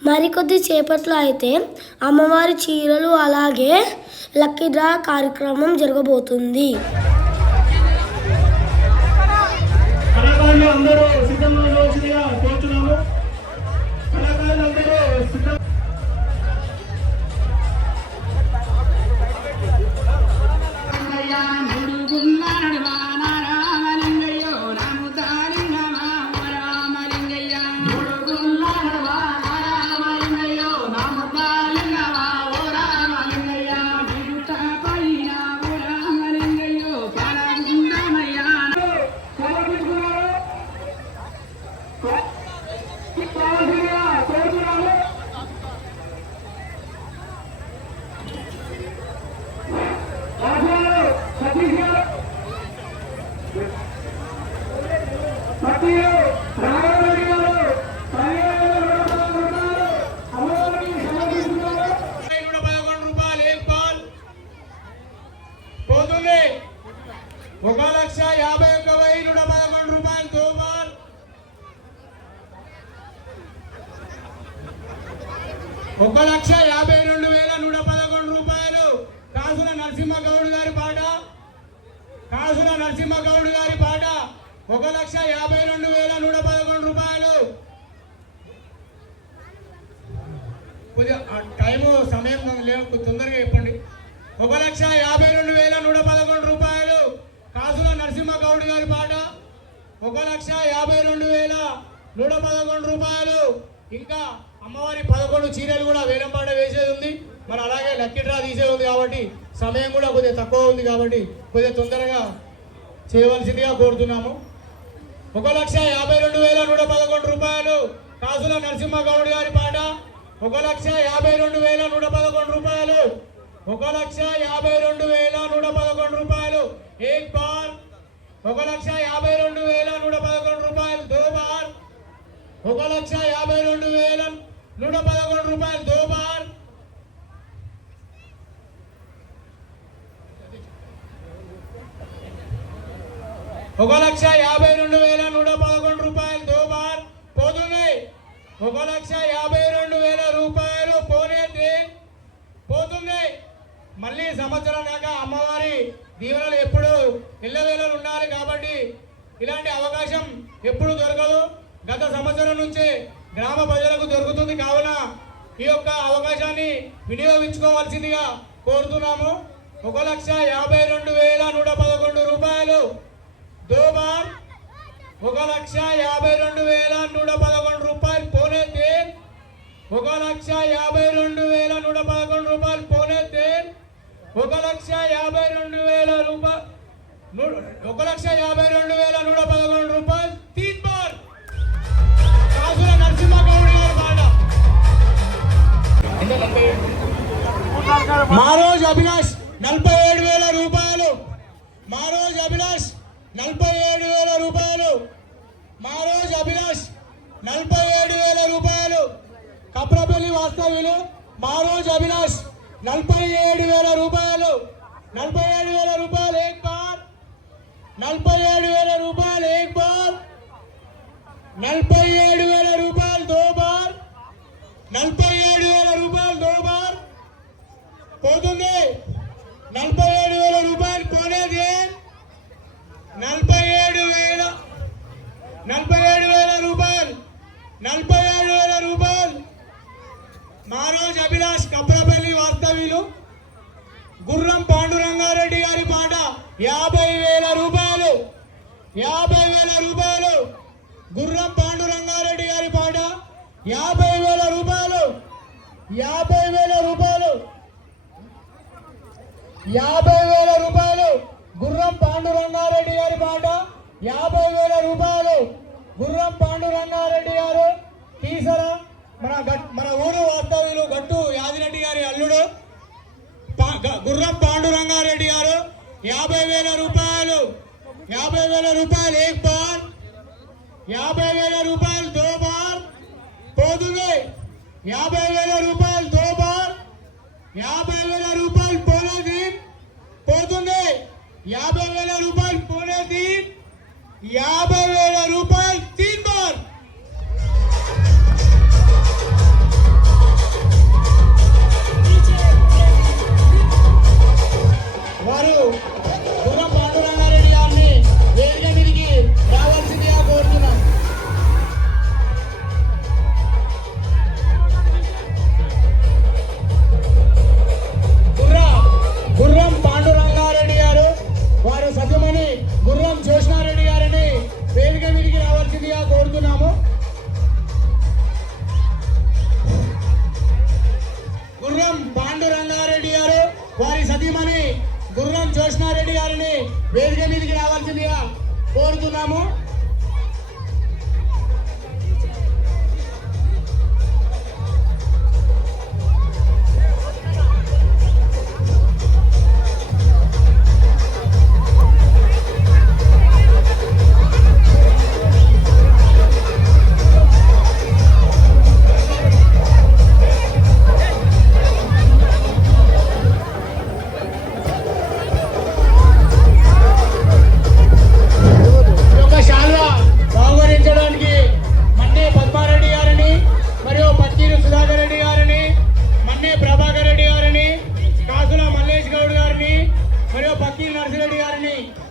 మరికొద్ది చేపట్లో అయితే అమ్మవారి చీరలు అలాగే లక్కీ డ్రా కార్యక్రమం జరగబోతుంది. రూపాయలు కాసుల నరసింహగౌడ్ గారి పాట. కాసుల నరసింహగౌడ్ గారి పాట 1,52,111 రూపాయలు. కొద్దిగా టైము సమయం లేవు, తొందరగా చెప్పండి. 1,52,111 రూపాయలు కాసుల నరసింహగౌడ్ గారి పాట 1,52,111 రూపాయలు. ఇంకా అమ్మవారి 11 చీరలు కూడా వేలంపాట వేసేది ఉంది. మరి అలాగే లక్కీ డ్రా తీసేది ఉంది కాబట్టి సమయం కూడా కొద్దిగా తక్కువ ఉంది కాబట్టి కొద్దిగా తొందరగా చేయవలసిందిగా కోరుతున్నాము. 1,52,111 రూపాయలు కాసుల నరసింహగౌడ్ గారి పాట 1,52,111 రూపాయలు. 1,52,111 రూపాయలు. ఏక్ బార్. 1,52,111 రూపాయలు. దో బార్. 1,52,111 రూపాయలు. దో బార్. 1,52,111 రూపాయలు. దో బార్. పోతుంది. 1,52,000 రూపాయలు పోతుంది. మళ్ళీ సంవత్సరం దాకా అమ్మవారి దీవెనలు ఎప్పుడు ఎల్లవేళలు ఉండాలి కాబట్టి ఇలాంటి అవకాశం ఎప్పుడు దొరకదు. గత సంవత్సరం నుంచి గ్రామ ప్రజలకు దొరుకుతుంది కావున ఈ యొక్క అవకాశాన్ని వినియోగించుకోవాల్సిందిగా కోరుతున్నాము. 1,52,111 రూపాయలు. దో బార్. 1,52,111 రూపాయలు పోనే తేల్. 1,52,111 రూపాయలు పోనే తేల్. 1,52,111 రూపాయలు తీన్ బార్. కాసుల నరసింహగౌడ్ గారి పాట. మారోజ్ అభిలాష్ 47,000 రూపాయలు. మారోజ్ అభిలాష్ 47,000 రూపాయలు. మారోజ్ అభిలాష్ 47,000 రూపాయలు. కప్రపల్లి వాస్తవ్యులు మారోజ్ అభిలాష్ 47,000 రూపాయలు. 47,000 రూపాయలు. ఏక్ బార్. 47,000 రూపాయలు. ఏక్ బార్. 47,000 రూపాయలు. దో బార్. 47,000 రూపాయలు. దో బార్. పోతుంది. 47,000 రూపాయలు పోనేది. 47,000 రూపాయలు. 47,000 రూపాయలు. మారోజ్ అభిలాష్ కప్రపల్లి వాస్తవ్యులు గుర్రం పాండురంగారెడ్డి గారి పాట 50,000 రూపాయలు. 50,000 రూపాయలు. గుర్రం పాండురంగారెడ్డి గారి పాట 50,000 రూపాయలు. 50,000 రూపాయలు. 50,000 రూపాయలు. గుర్రం పాండురంగారెడ్డి గారి పాట 50,000 రూపాయలు. గుర్రం పాండురంగారెడ్డి గారు తీసరా మన ఊరు వాస్తవ్యులు గట్టు యాదిరెడ్డి గారి అల్లుడు గుర్రం పాండురంగారెడ్డి గారు 50,000 రూపాయలు. 50,000 రూపాయలు. ఏక్ బార్. 50,000 రూపాయలు. దో బార్. పోతుంది. 50,000 రూపాయలు. దో బార్. 50,000 రూపాయలు పోనేది. పోతుంది. 50,000 రూపాయలు పోనేది. 50,000 రూపాయలు తీన్ బార్. సతీమణి గుర్రం జోష్నారెడ్డి గారిని వేదిక మీదకి రావాల్సిందిగా కోరుతున్నాము.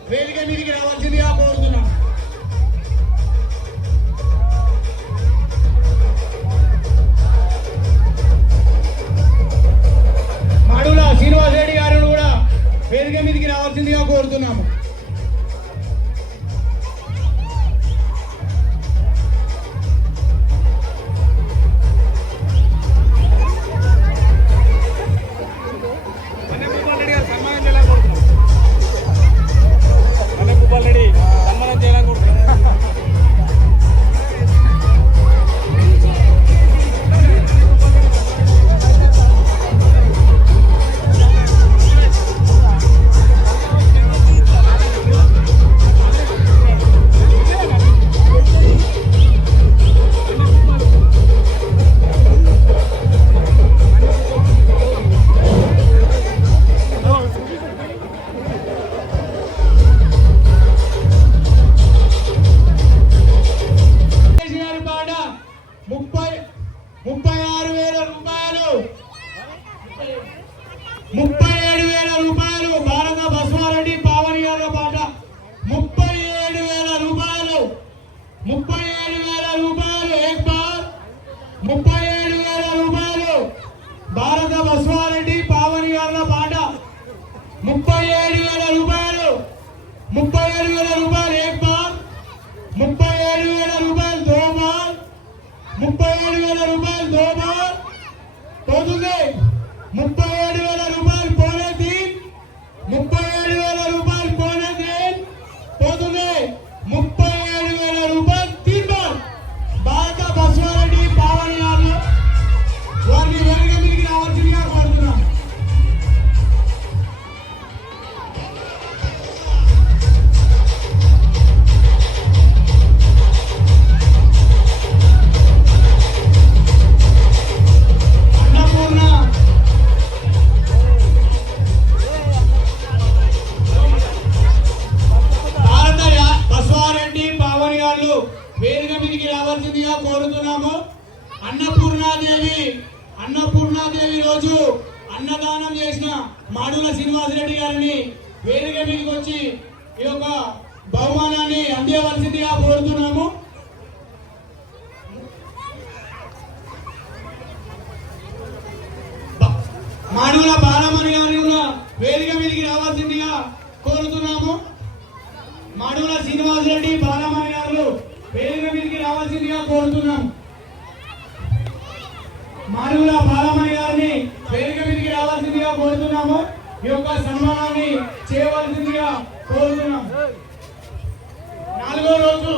వేదిక మీదకి రావాల్సిందిగా కోరుతున్నాం. మాడుల శ్రీనివాసరెడ్డి గారిని కూడా వేదిక మీదకి రావాల్సిందిగా కోరుతున్నాము. ₹37,000 భారత బస్వారెడ్డి పావని గారి పాట. ₹37,000 एक बार ₹37,000 భారత బస్వారెడ్డి పావని గారి పాట. ₹37,000 एक बार ₹37,000 दो बार ₹37,000 दो बार పోతుంది. ₹37,000 పోనే తీన్ ₹37,000 పోనే తీన్ పోతుంది. ₹37,000 తీన్ బార్ భారత బస్వారెడ్డి పావని గారు వారిని వేదిక మీదకి రావాల్సిందిగా కోరుతున్నాం. వేదిక మీదకి రావాల్సిందిగా కోరుతున్నాము. అన్నపూర్ణాదేవి రోజు అన్నదానం చేసిన మాడుల శ్రీనివాసరెడ్డి గారిని వేదిక మీదకి వచ్చి ఈ యొక్క బహుమానాన్ని అందించవలసిందిగా కోరుతున్నాము. మాడుల బాలమణి గారిని కూడా వేదిక మీదకి రావాల్సిందిగా కోరుతున్నాము. మాడుల శ్రీనివాసరెడ్డి బాలమణి గారు వేదిక మీదకి రావాల్సిందిగా కోరుతున్నాం. మాడుల బాలమణి గారిని వేదిక మీదకి రావాల్సిందిగా కోరుతున్నాము. ఈ యొక్క సన్మానాన్ని చేయవలసిందిగా కోరుతున్నాం. 4వ రోజు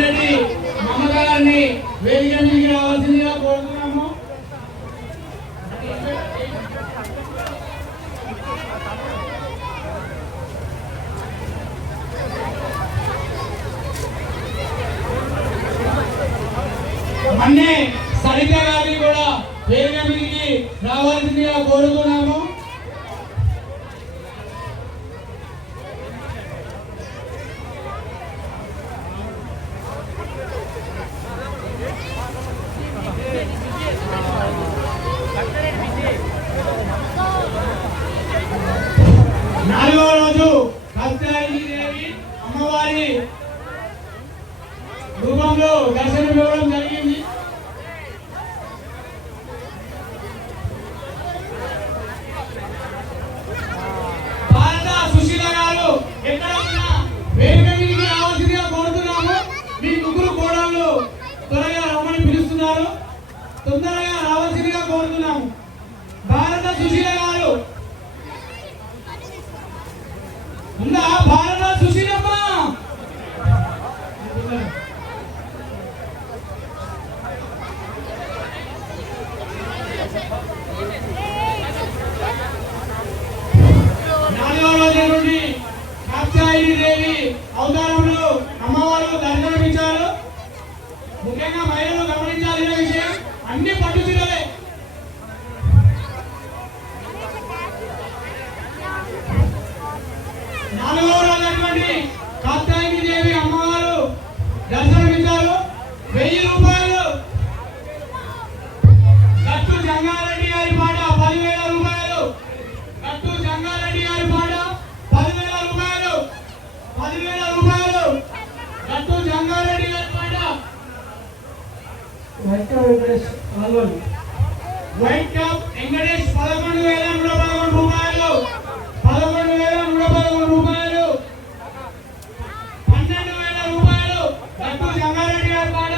రెడ్డి మమత గారిని వేదిక మీదకి రావాల్సిందిగా కోరుతున్నాము. మన్నే సరిత గారిని కూడా వేదిక మీదకి రావాల్సిందిగా కోరుతున్నాము. నాలుగవ రోజు కత్యాయనీదేవి అమ్మవారి రూపంలో దర్శనం ఇవ్వడం జరిగింది. తొందరగా రావాల్సిందిగా కోరుతున్నాము. భారత సుశీల గారు ఉందా? భారత సుశీలమ్మ నుండి కాత్యాయని దేవి అవతారంలో అమ్మవారు దర్శనమిచ్చారు. ముఖ్యంగా మహిళలు గమనించాల్సిన విషయం అన్ని పట్టు చీరలే. నాలుగవ రోజు కాత్యాయని దేవి అమ్మవారు దర్శనమిచ్చారు. 1000 రూపాయలు. గట్టు జంగారెడ్డి గారి పాట 10,000 రూపాయలు. గట్టు జంగారెడ్డి గారి పాట 10,000 రూపాయలు. 10,000 రూపాయలు. గట్టు జంగారెడ్డి గారి పాట. వైట్ కప్ వెంకటేష్ 11,111 రూపాయలు. 11,111 రూపాయలు. 12,000 రూపాయలు. గట్టు జంగారెడ్డి గారి పాట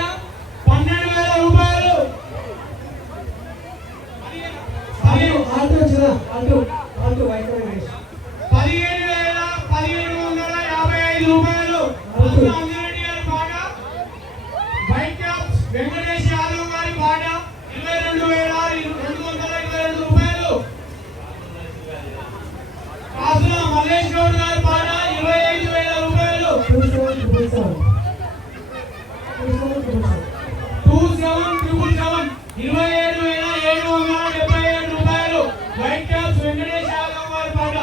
12,000 రూపాయలు. 17,755 రూపాయలు. అంజిరెడ్డి గారి పాట. వైట్ క్యాప్స్ వెంకటేష్ యాదవ్ గారి పాట 22,222 రూపాయలు. కాసుల మల్లేష్ గౌడ్ గారి పాట 25,000 రూపాయలు. 27,777 27,777 రూపాయలు. వైట్ క్యాప్స్ వెంకటేష్ యాదవ్ గారి పాట.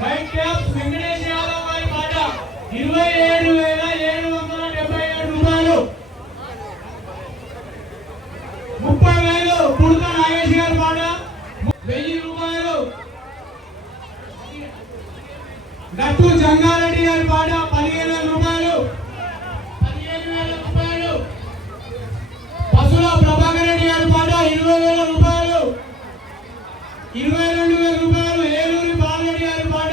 వైట్ క్యాప్స్ వెంకటేష్ యాదవ్ గారి పాట 27,777 రూపాయలు. 30,000 పుడక నాగేష్ గారి పాట 1000 రూపాయలు. గట్టు జంగారెడ్డి గారి పాట 15,000 రూపాయలు. 15,000 రూపాయలు. పసుల ప్రభాకర్ రెడ్డి గారి పాట 20,000 రూపాయలు. 22,000 రూపాయలు. ఏలూరి బాలరెడ్డి గారి పాట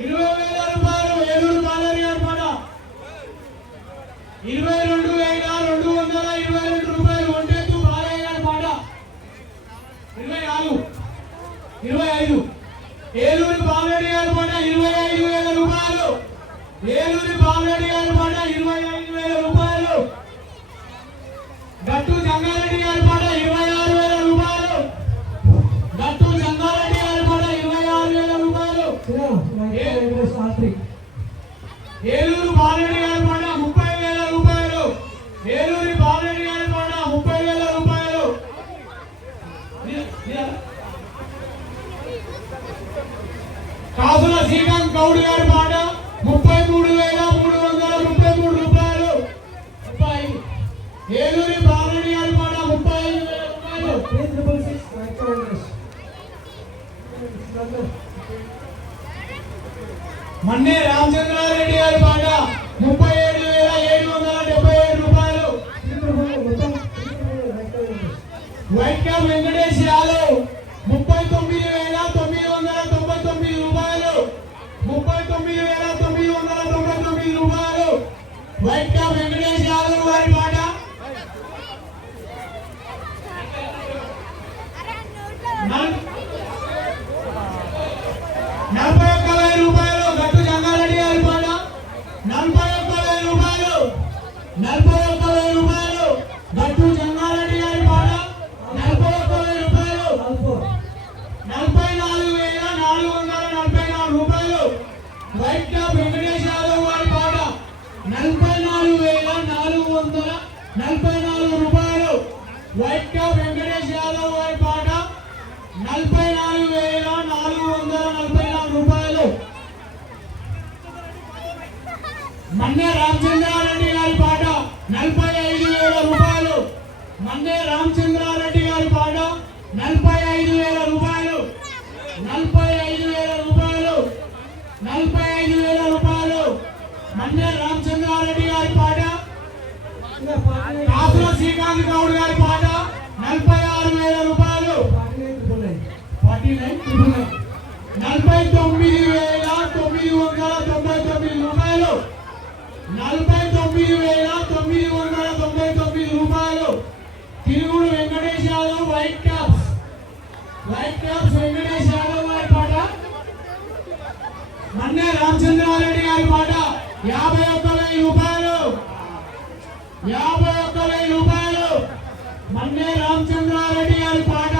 20,000 రూపాయలు. ఏలూరు బాలరెడ్డి గారి పాట 22,222 రూపాయలు. ఒంటెత్తు బాలయ్య గారి పాట 24 25. ఏలూరి బాలరెడ్డి గారి పాట 25,000 రూపాయలు. ఏలూరి బాలరెడ్డి గారి పాట 25,000 రూపాయలు. గట్టు జంగారెడ్డి గారి పాట 26,000 రూపాయలు. గట్టు జంగారెడ్డి గారి పాట 26,000 రూపాయలు. ఏలూరు బాలరెడ్డి గారి పాట 30,000 రూపాయలు. ఏలూరి బాలరెడ్డి గారి పాట 30,000 రూపాయలు. కాసుల శ్రీకాంత్ గౌడ్ గారి పాట 33,333 రూపాయలు. ఏలూరి బాలరెడ్డి గారి పాట 35,000 రూపాయలు. మన్నే రామచంద్రారెడ్డి గారి పాట 37,777 రూపాయలు. వైట్ క్యాప్ వెంకటేష్ యాదవ్ 39,999 రూపాయలు. 39,999 రూపాయలు. వైట్ క్యాప్ వెంకటేష్ యాదవ్ గారి పాట 41,000 రూపాయలు. గట్టు జంగారెడ్డి గారి పాట 41,000 రూపాయలు. 41,000 రూపాయలు. గట్టు జంగారెడ్డి గారి పాట 41,000 రూపాయలు. 44,444 రూపాయలు. వైట్ క్యాప్ వెంకటేష్ యాదవ్ గారి పాట 44,444 రూపాయలు. వైట్ క్యాప్ వెంకటేష్ యాదవ్ గారి పాట 44,444 రూపాయలు. మన్నే రామచంద్రారెడ్డి గారి పాట 45,000 రూపాయలు. మన్నే రామచంద్రారెడ్డి గారి పాట 45,000 రూపాయలు. 45,000 రూపాయలు. 45,000 రూపాయలు. మన్నే రామచంద్రారెడ్డి గారి పాట. కాసుల శ్రీకాంత్ గౌడ్ గారి పాట 46,000 రూపాయలు. 49,999 రూపాయలు. 49,999 రూపాయలు. తిరుగుడు 51,000 రూపాయలు మన్నే రామచంద్రారెడ్డి గారి పాట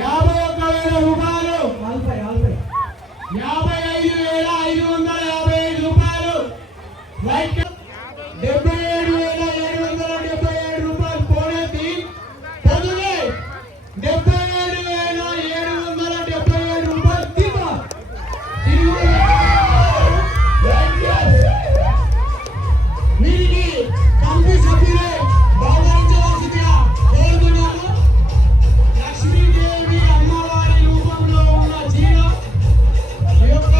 51,000 రూపాయలు 55,555 రూపాయలు 77,777 రూపాయలు పోనేది పొదులే 77,777 రూపాయలు వీరికి కమిటీ సభ్యులే బహుమతించవలసిందిగా కోరుతున్నాము. లక్ష్మీదేవి అమ్మవారి రూపంలో ఉన్న చీర ఈ యొక్క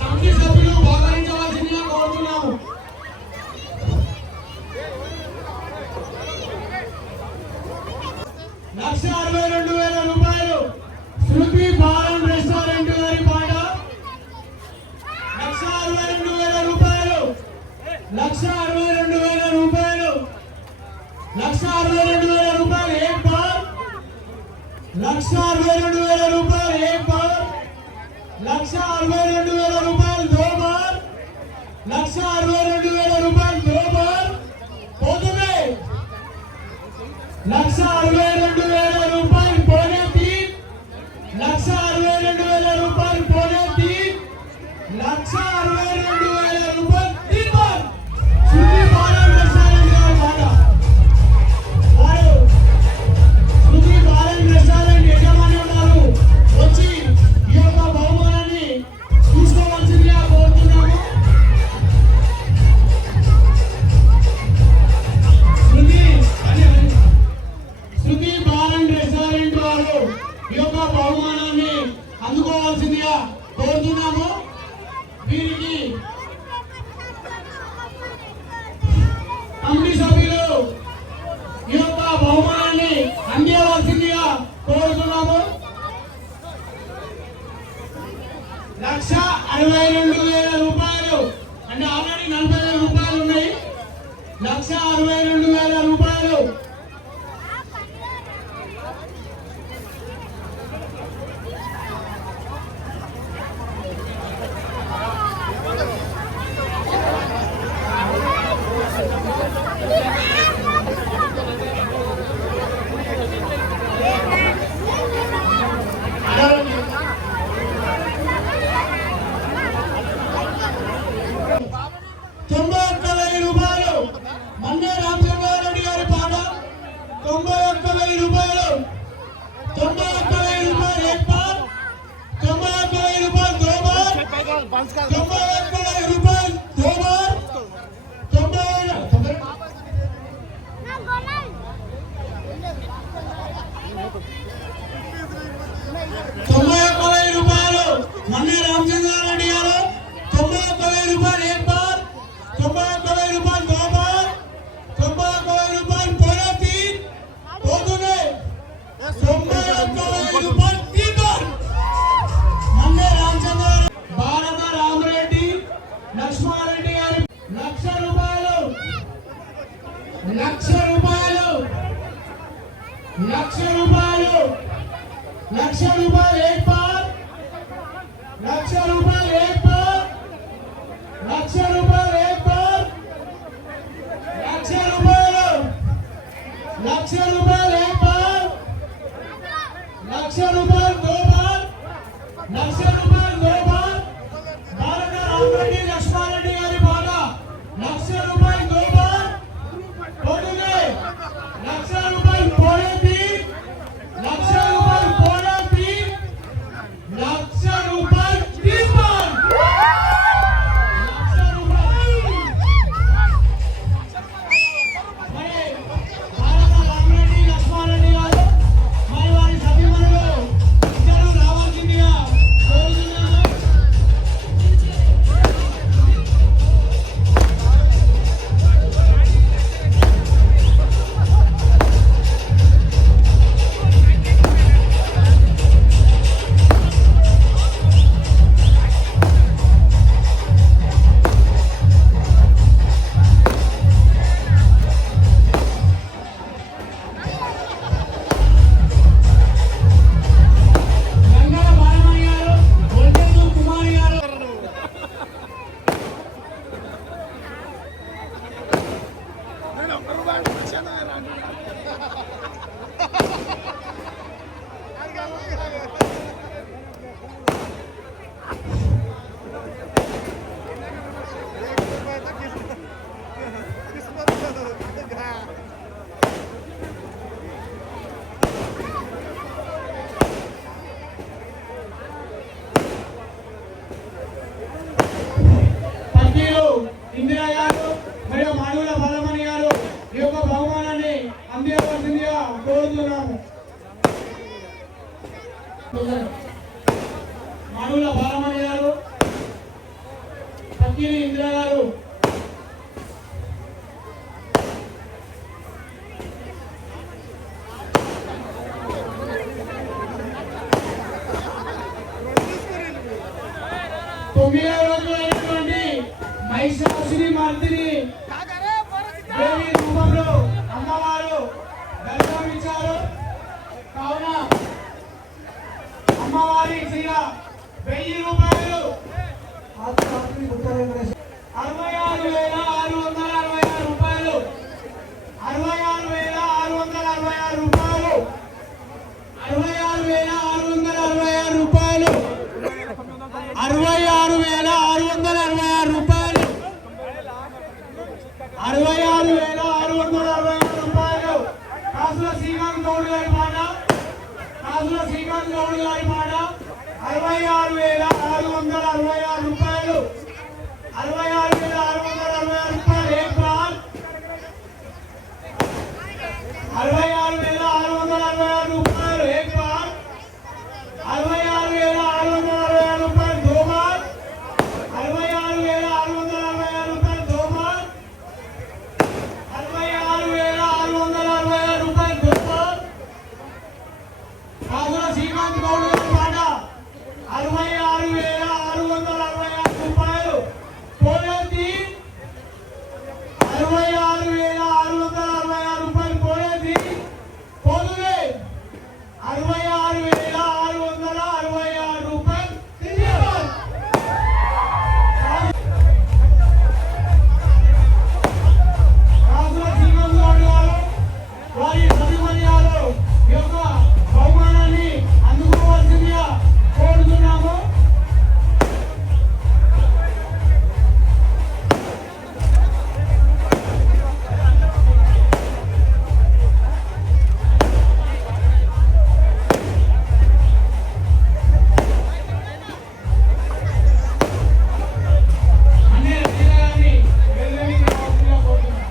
కమిటీ సభ్యులు బహుకరించవలసిందిగా కోరుతున్నాము. లక్ష 62,000 రూపాయలు శృతి బాలన్ రెస్టారెంట్ గారి పాట 1,62,000 రూపాయలు 1,62,000 రూపాయలు 1,62,000 రూపాయలు एक बार 1,62,000 రూపాయలు एक बार 1,62,000 రూపాయలు दो बार 1,62,000 రూపాయలు दो बार పోతుమే 1,62,000 రూపాయలు పోనే తీన్ 1,62,000 రూపాయలు పోనే తీన్ 1,62,000 రూపాయలు తీన్ బార్ శృతి బాలన్ రెస్టారెంట్ గారి పాట వారు శృతి బాలన్ రెస్టారెంట్ యజమాని ఉన్నారు వచ్చి ఈ యొక్క బహుమానాన్ని తీసుకోవాల్సిందిగా కోరుతున్నాము. శృతి బాలన్ రెస్టారెంట్ వారు ఈ యొక్క బహుమానాన్ని అందుకోవాల్సిందిగా కోరుతున్నాము. వీరికి కమిటీ సభ్యులు ఈ యొక్క బహుమానాన్ని అందించవలసిందిగా కోరుతున్నాము. 1,62,000 రూపాయలు అంటే ఆల్రెడీ 40,000 రూపాయలు ఉన్నాయి. 1,62,000 రూపాయలు మన్నే రామచంద్రారెడ్డి గారి పాట 91,000 రూపాయలు 91,000 రూపాయలు एक बार 91,000 రూపాయలు दो बार 91,000 రూపాయలు दो बार 91,000 రూపాయలు మన్నే రామచంద్రారెడ్డి గారు 91,000 రూపాయలు एक बार 91,000 రూపాయలు दो बार 91,000 రూపాయలు పోనే తీన్ పోతునే 91,000 రూపాయలు తీన్ బార్ మన్నే రామచంద్రారెడ్డి భారత రామరెడ్డి లక్ష్మారెడ్డి గారి 1,00,000 రూపాయలు 1,00,000 రూపాయలు 1,00,000 రూపాయలు 1,00,000 రూపాయలు एक बार 1,00,000 రూపాయలు एक बार 1,00,000 రూపాయలు एक बार 1,00,000 రూపాయలు 1,00,000 రూపాయలు एक बार 1,00,000 రూపాయలు दो बार 1,00,000 రూపాయలు दो बार భారత రామరెడ్డి లక్ష్మారెడ్డి గారి పాట 1,00,000 రూపాయలు दो बार పోతునే 1,00,000 రూపాయలు పోనే తీన్ 1,00,000 రూపాయలు పోనే తీన్ 1,00,000 రూపాయలు తీన్ బార్ ఇందిరా గారు. తొమ్మిదవ రోజు అయినటువంటి మహిషాసుని మర్దిని దేవి రూపంలో అమ్మవారు దర్శనమిచ్చారు. కావున అమ్మవారి చీర 1000 రూపాయలు 66,666 రూపాయలు 66,666 రూపాయలు 66,666 రూపాయలు 66,666 రూపాయలు 66,666 రూపాయలు. కాసుల శ్రీకాంత్ గౌడ్ గారి మాట 66,666 రూపాయలు 66,666 రూపాయలు. एक बार 66,666 రూపాయలు एक बार 66,666 రూపాయలు दो बार 66,666 రూపాయలు दो बार 66,666 రూపాయలు दो बार. కాసుల శ్రీకాంత్ గౌడ్ గారి మాట 66,666 రూపాయలు. పోయేది 66,666 రూపాయలు పోయేది పోదులే 66,666 రూపాయలు. కాసుల శ్రీకాంత్ గౌడ్ గారు వారి సతిమణియాలు ఈ యొక్క బహుమానాన్ని అందుకోవాల్సిందిగా కోరుతున్నాము. అనే విజయాన్ని వెలువెల్లి రావాల్సిందిగా కోరుతున్నాము.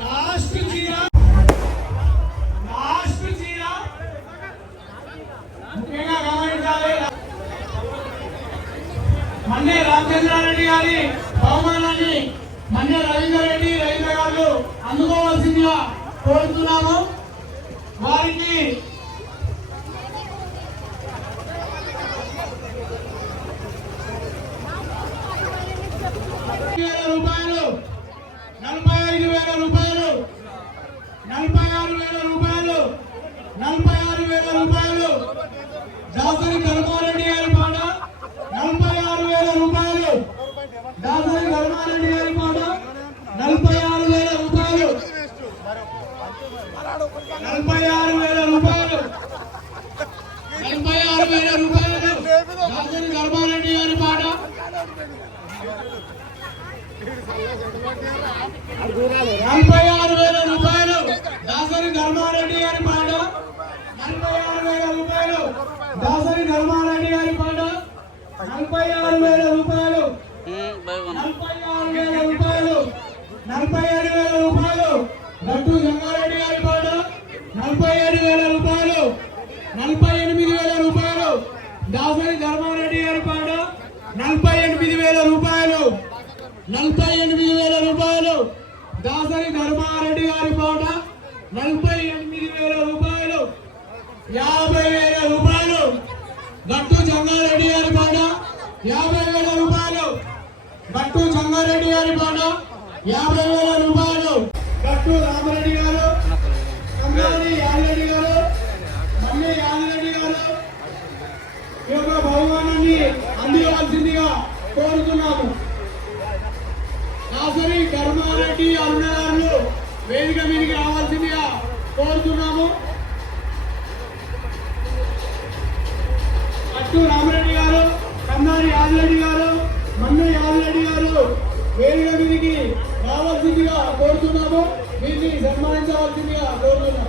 లాస్ట్ చీర ముఖ్యంగా గమనించాలి. మన్నే రామచంద్రారెడ్డి గారి బహుమానాన్ని మన్నే రవీందర్ రెడ్డి రవీంద్ర గారు అందుకోవాల్సిందిగా కోరుతున్నాము. వారికి రూపాయలు 45,000 రూపాయలు 46,000 రూపాయలు 46,000 రూపాయలు. దాసరి ధర్మారెడ్డి గారి పాట 46,000 రూపాయలు. దాసరి ధర్మారెడ్డి గారి పాట 46,000 రూపాయలు 46,000 రూపాయలు 46,000 రూపాయలు. దాసరి ధర్మారెడ్డి గారి పాట 46,000 రూపాయలు. దాసరి ధర్మారెడ్డి గారి పాట 46,000 రూపాయలు. దాసరి ధర్మారెడ్డి గారి పాట 46,000 రూపాయలు 46,000 రూపాయలు 47,000 రూపాయలు. గట్టు జంగారెడ్డి గారి పాట 47,000 రూపాయలు 48,000 రూపాయలు. దాసరి ధర్మారెడ్డి గారి పాట 48,000 రూపాయలు 48,000 రూపాయలు. దాసరి ధర్మారెడ్డి గారి పాట 48,000 రూపాయలు 50,000 రూపాయలు. గట్టు జంగారెడ్డి గారి పాట 50,000 రూపాయలు. గట్టు జంగారెడ్డి గారి పాట 50,000 రూపాయలు. గట్టు రామరెడ్డి గారు కమ్మారి యాదిరెడ్డి గారు మమ్మీ యాదిరెడ్డి గారు ఈ యొక్క బహుమానాన్ని అందించవలసిందిగా కోరుతున్నాము. దాసరి ధర్మారెడ్డి అరుణ గారు వేదిక మీదకి రావాల్సిందిగా కోరుతున్నాము. యాదిరెడ్డి గారు, మన్ను యాదిరెడ్డి గారు వేదిక మీదకి రావాల్సిందిగా కోరుతున్నాము. వీరిని సన్మానించవలసిందిగా కోరుతున్నాము.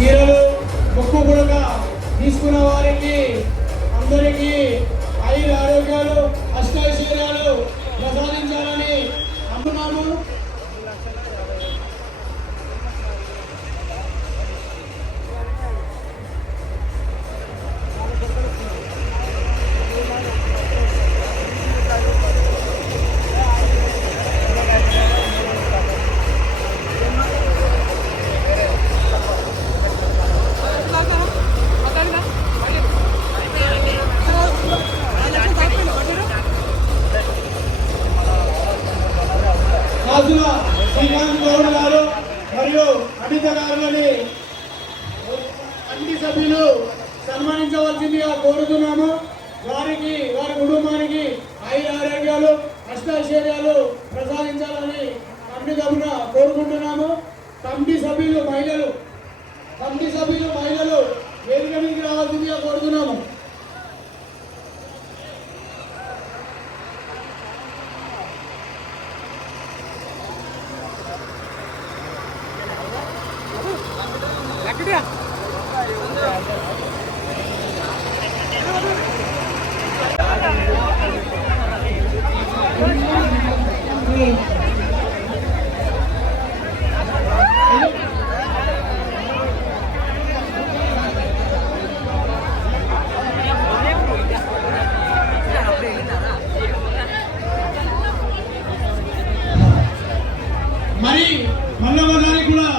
చీరలు ముక్కు పుడక తీసుకున్న వారికి అందరికీ ఐదు ఆరోగ్యాలు అష్టైశ్వర్యాలు ప్రసాదించాలని అంటున్నాము. రాజుల శ్రీకాంత్ గౌడ్ గారు మరియు అనిత గారులని అన్ని సభ్యులు సన్మానించవలసిందిగా కోరుతున్నాము. వారికి వారి కుటుంబానికి ఐదు ఆరోగ్యాలు అష్టైశ్వర్యాలు ప్రసాదించాలని కమిటీ తరఫున కోరుకుంటున్నాము. కమిటీ సభ్యులు మహిళలు వేదిక మీదకి రావాల్సిందిగా కోరుతున్నాము. మరి మల్లవ్వ గారికి కూడా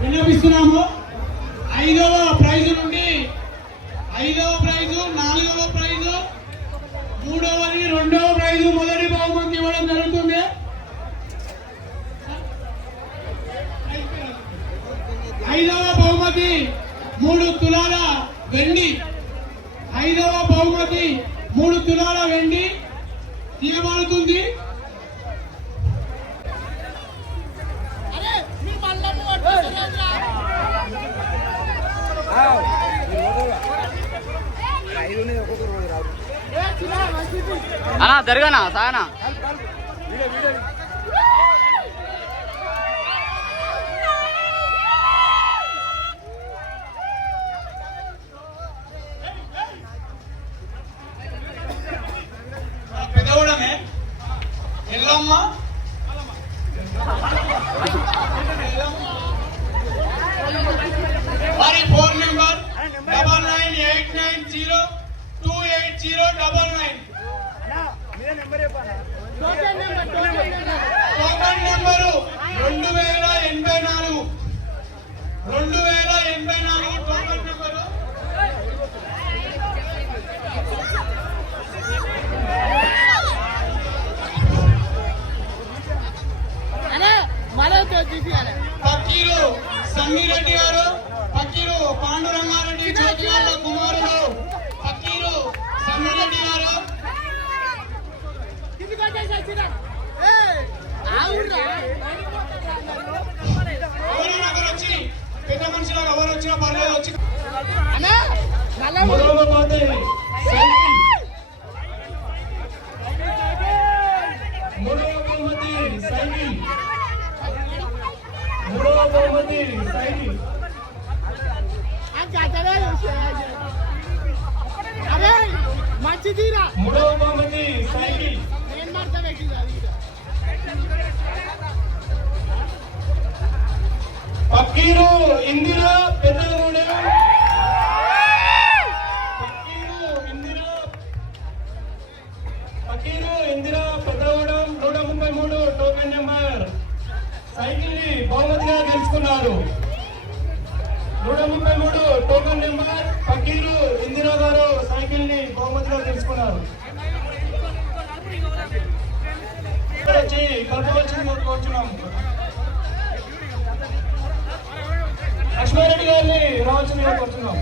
విన్నపిస్తున్నాము. 5వ ప్రైజు నుండి 5వ ప్రైజు, 4వ ప్రైజు, 3వది 2వ ప్రైజు మొదటి బహుమతి ఇవ్వడం జరుగుతుంది. 5వ బహుమతి 3 తులాల వెండి. 5వ బహుమతి 3 తులాల వెండి తీయబడుతుంది. అన్నా జరగనా సాయనా పెదవుడమే ఎల్లమ్మ వారి 4 number 9989028099 token number 2084 token number. Pakkiru Sammireddy గారు, పక్కీరు పాండురంగారెడ్డి జ్యోతి వాళ్ళ కుమారుడు పక్కీరు సమ్మిరెడ్డి గారు. ఎవరైనా అక్కడ వచ్చి పెద్ద మనుషులకు ఎవరు వచ్చినా పర్లేదు వచ్చి. మూడవ బహుమతి సైకిల్. మూడవ బహుమతి సైకిల్. మూడవ బహుమతి cycle. Pakkiru Indira Peddagudem. Pakkiru Indira Peddagudem 133 token number cycle ని బహుమతిగా గెలుచుకున్నారు. 133 టోకెన్ నెంబర్ పక్కీరు ఇందిరా గారు తెలుసుకున్నారు. వచ్చి కలపవలసింది కోరుచున్నాము. లక్ష్మారెడ్డి గారిని రావాల్సిందిగా కోరుచున్నాం.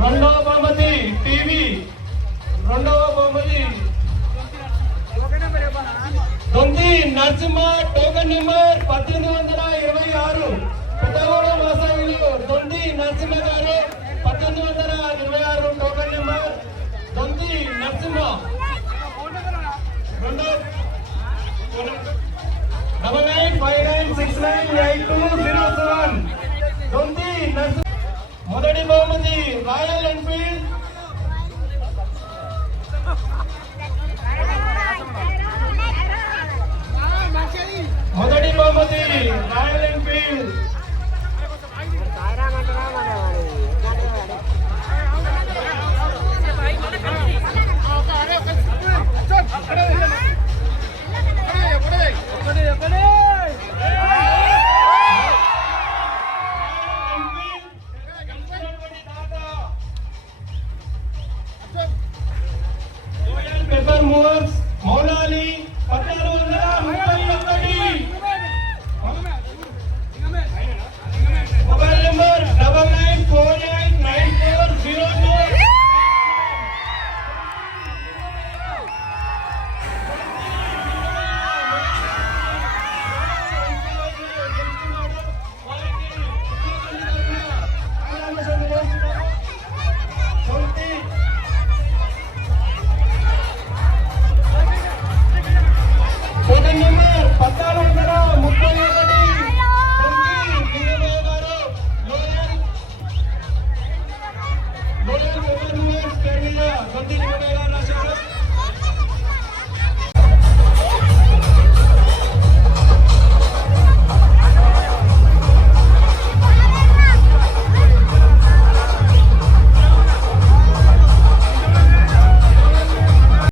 రెండవ బహుమతి టీవీ. రెండవ బహుమతి దొంతి నరసింహ, టోకన్ నెంబర్ 1826. పుట్టగూడెం వాస్తవ్యులు దొంతి నరసింహ గారు, 1826 టోకన్ నెంబర్ దొంతి నరసింహ. రెండవ 9959698207 దొంతి నరసింహ. మొదటి బహుమతి రాయల్ ఎన్ఫీల్డ్. మొదటి బహుమతి రాయల్ ఎన్ఫీల్డ్